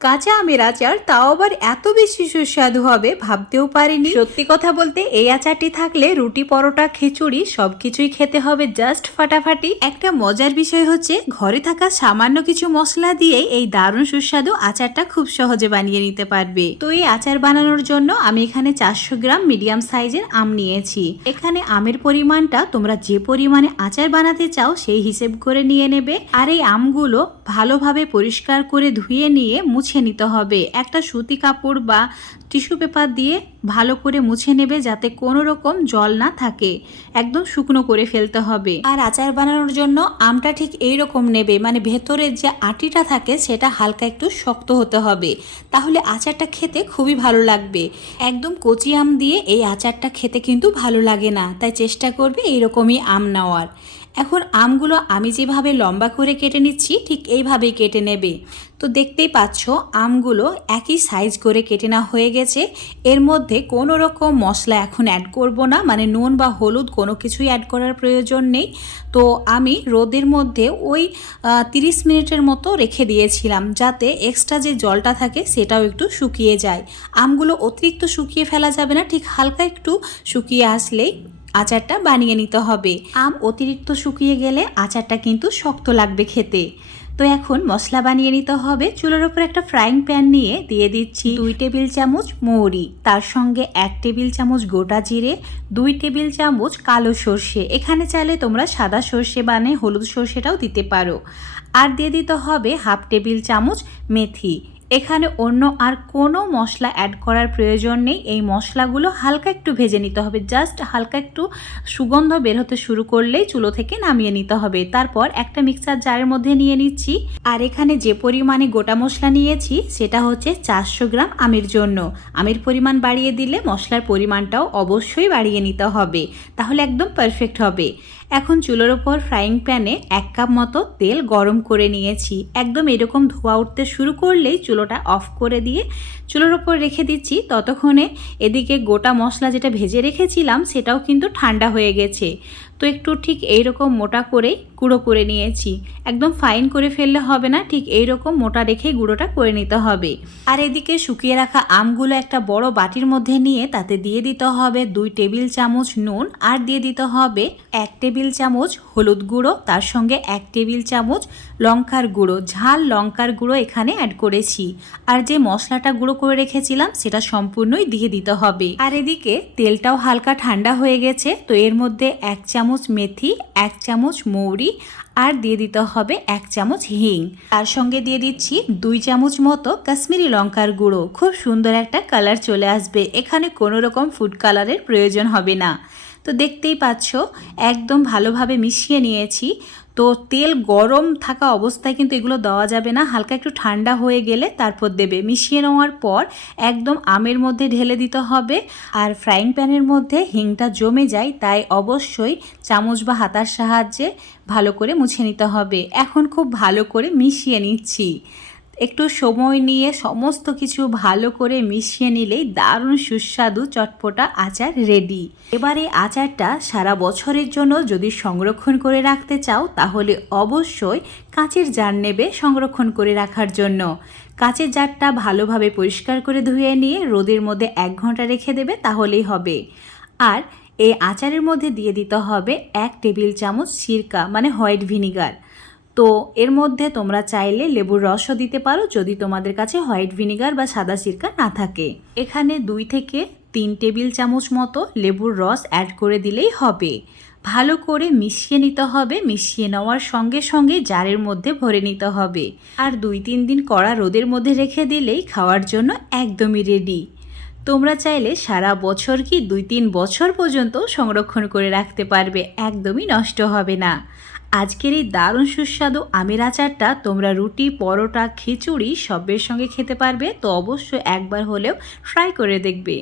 কাঁচা আমের আচার তাও আবার এত বেশি সুস্বাদু হবে ভাবতেও পারিনি। সত্যি কথা বলতে এই আচারটি থাকলে রুটি, পরোটা, খিচুড়ি সবকিছুই খেতে হবে জাস্ট ফাটাফাটি। একটা মজার বিষয় হচ্ছে ঘরে থাকা সামান্য কিছু মশলা দিয়েই এই দারুণ সুস্বাদু আচারটা খুব সহজে বানিয়ে নিতে পারবে। তো এই আচার বানানোর জন্য আমি এখানে চারশো গ্রাম মিডিয়াম সাইজের আম নিয়েছি। এখানে আমের পরিমাণটা তোমরা যে পরিমাণে আচার বানাতে চাও সেই হিসেব করে নিয়ে নেবে। আর এই আমগুলো ভালোভাবে পরিষ্কার করে ধুয়ে নিয়ে মুছে নিতে হবে। একটা সুতি কাপড় বা টিস্যু পেপার দিয়ে ভালো করে মুছে নেবে যাতে কোনো রকম জল না থাকে। একদম শুকনো করে ফেলতে হবে। আর আচার বানানোর জন্য আমটা ঠিক এই রকম নেবে মানে ভেতরের যে আটিটা থাকে সেটা হালকা একটু শক্ত হতে হবে। তাহলে আচারটা খেতে খুবই ভালো লাগবে। একদম কচি আম দিয়ে এই আচারটা খেতে কিন্তু ভালো লাগে না, তাই চেষ্টা করবে এইরকমই আম নেওয়ার। এখন আমগুলো আমি যেভাবে লম্বা করে কেটে নিচ্ছি, ঠিক এইভাবেই কেটে নেবে। তো দেখতেই পাচ্ছ, আমগুলো একই সাইজ করে কেটে নেওয়া হয়ে গেছে। এর মধ্যে কোনো রকম মশলা এখন অ্যাড করব না মানে নুন বা হলুদ কোনো কিছুই অ্যাড করার প্রয়োজন নেই। তো আমি রোদের মধ্যে ওই তিরিশ মিনিটের মতো রেখে দিয়েছিলাম, যাতে এক্সট্রা যে জলটা থাকে সেটাও একটু শুকিয়ে যায়। আমগুলো অতিরিক্ত শুকিয়ে ফেলা যাবে না, ঠিক হালকা একটু শুকিয়ে আসলেই আচারটা বানিয়ে নিতে হবে। আম অতিরিক্ত শুকিয়ে গেলে আচারটা কিন্তু শক্ত লাগবে খেতে। তো এখন মশলা বানিয়ে নিতে হবে। চুলোর ওপর একটা ফ্রাইং প্যান নিয়ে দিয়ে দিচ্ছি দুই টেবিল চামচ মৌরি। তার সঙ্গে এক টেবিল চামচ গোটা জিরে, দুই টেবিল চামচ কালো সর্ষে। এখানে চাইলে তোমরা সাদা সর্ষে বানে হলুদ সর্ষেটাও দিতে পারো। আর দিয়ে দিতে হবে হাফ টেবিল চামচ মেথি। এখানে অন্য আর কোনো মশলা অ্যাড করার প্রয়োজন নেই। এই মশলাগুলো হালকা একটু ভেজে নিতে হবে। জাস্ট হালকা একটু সুগন্ধ বের হতে শুরু করলেই চুলো থেকে নামিয়ে নিতে হবে। তারপর একটা মিক্সার জারের মধ্যে নিয়ে নিচ্ছি। আর এখানে যে পরিমাণে গোটা মশলা নিয়েছি, সেটা হচ্ছে চারশো গ্রাম আমের জন্য। আমের পরিমাণ বাড়িয়ে দিলে মশলার পরিমাণটাও অবশ্যই বাড়িয়ে নিতে হবে। তাহলে একদম পারফেক্ট হবে। এখন চুলোর ওপর ফ্রাইং প্যানে এক কাপ মতো তেল গরম করে নিয়েছি। একদম এরকম ধোয়া উঠতে শুরু করলেই চুলোটা অফ করে দিয়ে চুলোর ওপর রেখে দিচ্ছি। ততক্ষণে এদিকে গোটা মশলা যেটা ভেজে রেখেছিলাম, সেটাও কিন্তু ঠান্ডা হয়ে গেছে। তো একটু ঠিক এই রকম মোটা করেই গুঁড়ো করে নিয়েছি। একদম ফাইন করে ফেললে হবে না, ঠিক এই রকম মোটা রেখেই গুঁড়োটা করে নিতে হবে। আর এদিকে শুকিয়ে রাখা আমগুলো একটা বড় বাটির মধ্যে নিয়ে তাতে দিয়ে দিতে হবে দুই টেবিল চামচ নুন আর দিয়ে দিতে হবে এক টেবিল চামচ হলুদ গুঁড়ো, তার সঙ্গে এক টেবিল চামচ লঙ্কার গুঁড়ো, ঝাল লঙ্কার গুঁড়ো এখানে অ্যাড করেছি। আর যে মশলাটা গুঁড়ো করে রেখেছিলাম, সেটা সম্পূর্ণই দিয়ে দিতে হবে। আর এদিকে তেলটাও হালকা ঠান্ডা হয়ে গেছে, তো এর মধ্যে এক চামচ মেথি, এক চামচ মৌরি আর দিয়ে দিতে হবে এক চামচ হিং। তার সঙ্গে দিয়ে দিচ্ছি দুই চামচ মতো কাশ্মীরি লঙ্কার গুঁড়ো। খুব সুন্দর একটা কালার চলে আসবে। এখানে কোনো রকম ফুড কালারের প্রয়োজন হবে না। তো দেখতেই পাচ্ছ, একদম ভালোভাবে মিশিয়ে নিয়েছি। তো তেল গরম থাকা অবস্থায় কিন্তু এগুলো দেওয়া যাবে না, হালকা একটু ঠান্ডা হয়ে গেলে তারপর দেবে। মিশিয়ে নেওয়ার পর একদম আমের মধ্যে ঢেলে দিতে হবে আর ফ্রাইং প্যানের মধ্যে হিংটা জমে যায়, তাই অবশ্যই চামচ বা হাতার সাহায্যে ভালো করে মুছে নিতে হবে। এখন খুব ভালো করে মিশিয়ে নিচ্ছি। একটু সময় নিয়ে সমস্ত কিছু ভালো করে মিশিয়ে নিলেই দারুণ সুস্বাদু চটপটা আচার রেডি এবারে আচারটা সারা বছরের জন্য যদি সংরক্ষণ করে রাখতে চাও, তাহলে অবশ্যই কাঁচের জার নেবে সংরক্ষণ করে রাখার জন্য। কাঁচের জারটা ভালোভাবে পরিষ্কার করে ধুয়ে নিয়ে রোদের মধ্যে এক ঘণ্টা রেখে দেবে, তাহলেই হবে। আর এই আচারের মধ্যে দিয়ে দিতে হবে এক টেবিল চামচ সিরকা মানে হোয়াইট ভিনিগার। তো এর মধ্যে তোমরা চাইলে লেবুর রসও দিতে পারো যদি তোমাদের কাছে হোয়াইট ভিনিগার বা সাদা সিরকা না থাকে। এখানে দুই থেকে তিন টেবিল চামচ মতো লেবুর রস অ্যাড করে দিলেই হবে। ভালো করে মিশিয়ে নিতে হবে। মিশিয়ে নেওয়ার সঙ্গে সঙ্গে জারের মধ্যে ভরে নিতে হবে। আর দুই তিন দিন কড়া রোদের মধ্যে রেখে দিলেই খাওয়ার জন্য একদমই রেডি তোমরা চাইলে সারা বছর কি দুই তিন বছর পর্যন্ত সংরক্ষণ করে রাখতে পারবে। একদমই নষ্ট হবে না। আজকের এই দারুণ সুস্বাদু আমের আচারটা তোমরা রুটি, পরোটা, খিচুড়ি সবের সঙ্গে খেতে পারবে, তো অবশ্যই একবার হলেও ট্রাই করে দেখবে।